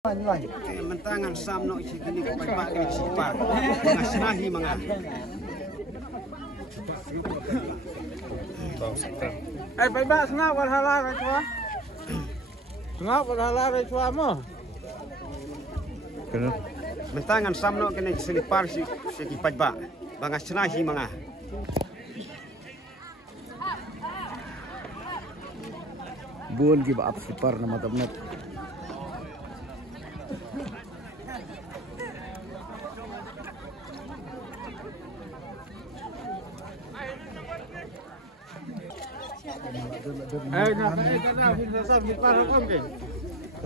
Mentangan samno kini kepak ke sipar ngasnahi mangah. Bebas ngap halal re chua. Ngap halal re chua mo. Mentangan samno kini selipar si kipajba bangasnahi mangah. Buon ki baap sipar na matamnet.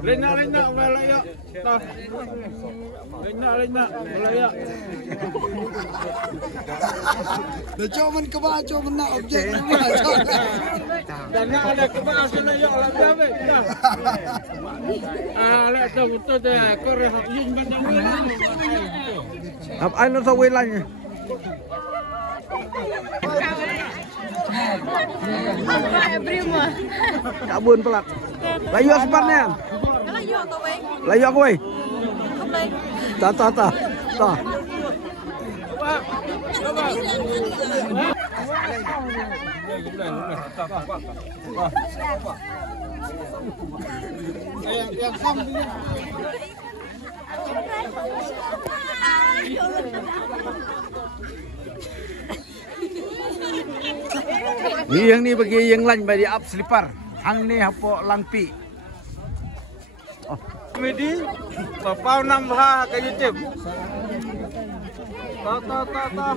Lena malaya. Lena malaya. Dah cuman kebaca benak objek. Dan ada kebaca selaya lah babe. Lek tu betul dah koreh yin bandang ni. Apa anu sawi lagi? Tak buồn pelak. Layu sepannya. Layu aku wei. Ta. Yang ni bagi yang lain bagi up slipper. Hang ni hapo langpi. Komedi bapau nambah ke YouTube. Ta.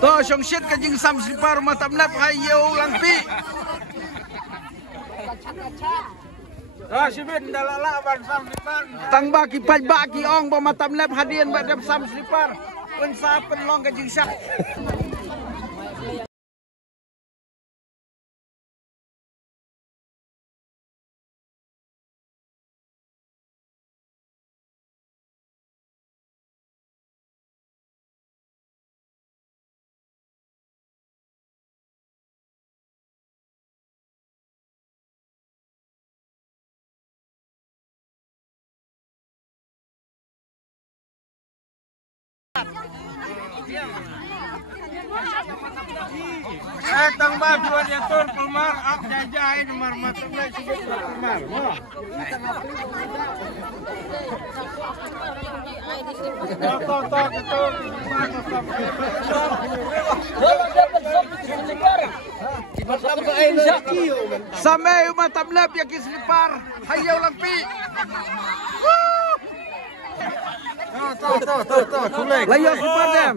To syong shit ka jing sam slipper matamlap hayo langpi. Sibin dalala ban sam slipper. Tang baki paj baki ong ba matamlap hadian ba dam sam slipper. Pun sa penlong ka jing syak. Tang ba buat ya tur keluar ak jajai nomor matamlap sebut keluar. Sampai matamlap ya ki slipper hayo langpi. Layak slipper dem.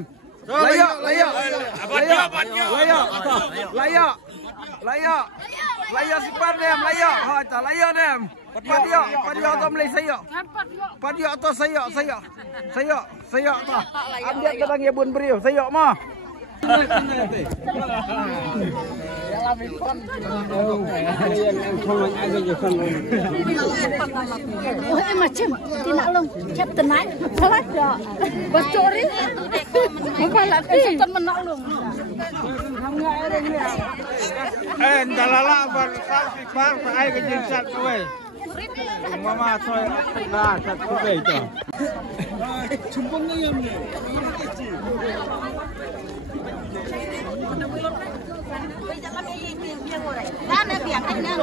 Layak sipar dem, layak. Ha ta layak dem. Padio to mlei sayo. Padio to sayo. Sayo to. Ambil kadang ya bun beriu, sayo mah. Macam tidak long cap tenai salah dah bocori malah kita menak long Dalala ban sam slipper ai ke jing sat kowe. Mama soy nah sat kowe itu. Cumpung ngam ni. Mana biang kan nang.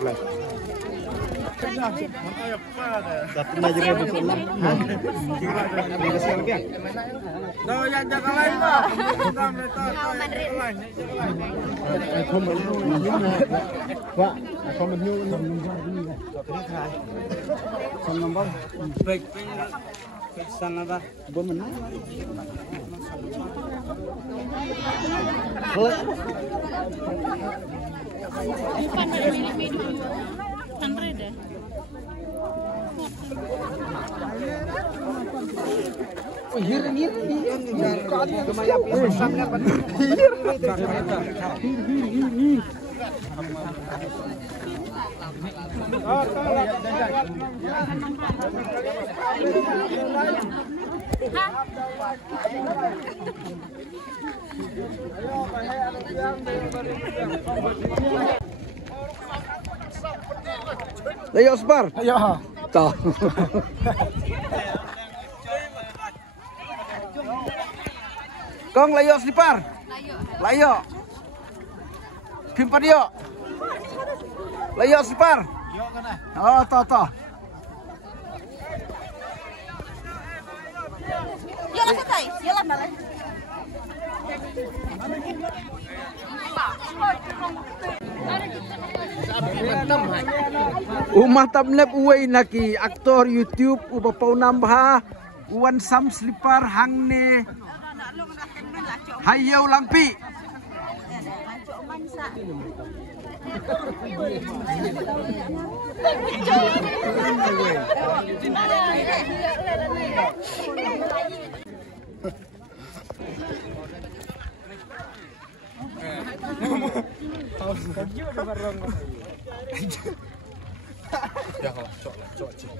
Mulai. Đâu ya jangan lain lah. Pak, aku menyu nombor. Baik. Sana dah. Bon menang. Layo Spar. Ayo. Toh. Kong layo Spar. Layo. Pimpan yo. Layo Spar. Oh, toh. Yalah santai, yalah malah. Mantap nep uai naki aktor YouTube upapau nambah uan sam slipar hangne hayau lampi.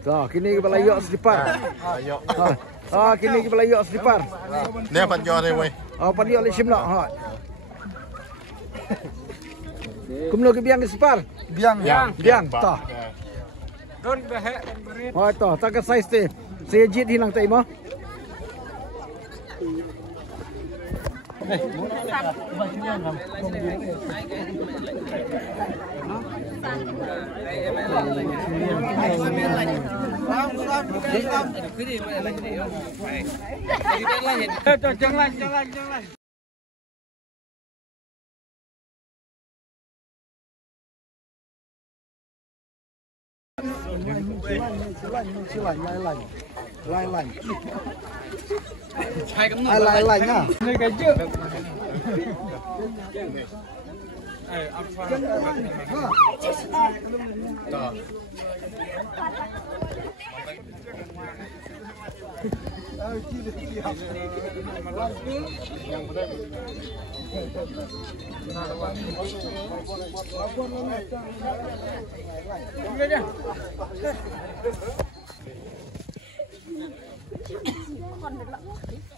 Toh, kini kepala yok slipar. Oh, kini kepala yok slipar. Nè bạn cho đây quay. Oh, pan yok lisim nak. Ha. Kumlo ke biang slipar. Biang toh. Don behek. Oh, toh, tak size te. Saya jit hilang tak imo. Jangan. Lai nha. Này cái chưa.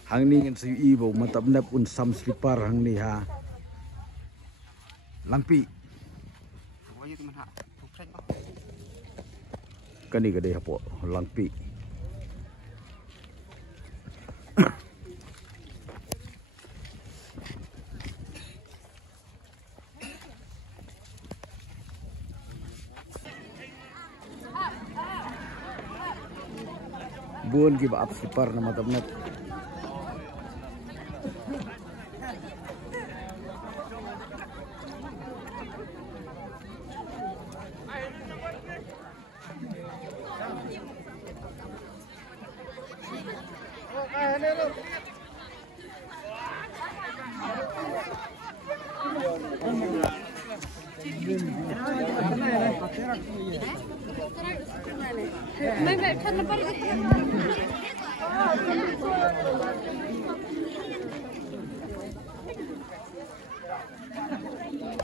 Hang ni ngan si ibo mantap nap un sam slipar hang ni ha. Lampi. Kani gede hapo lampi. Buon ki ba ap slipar na mantap nap. May kan na parang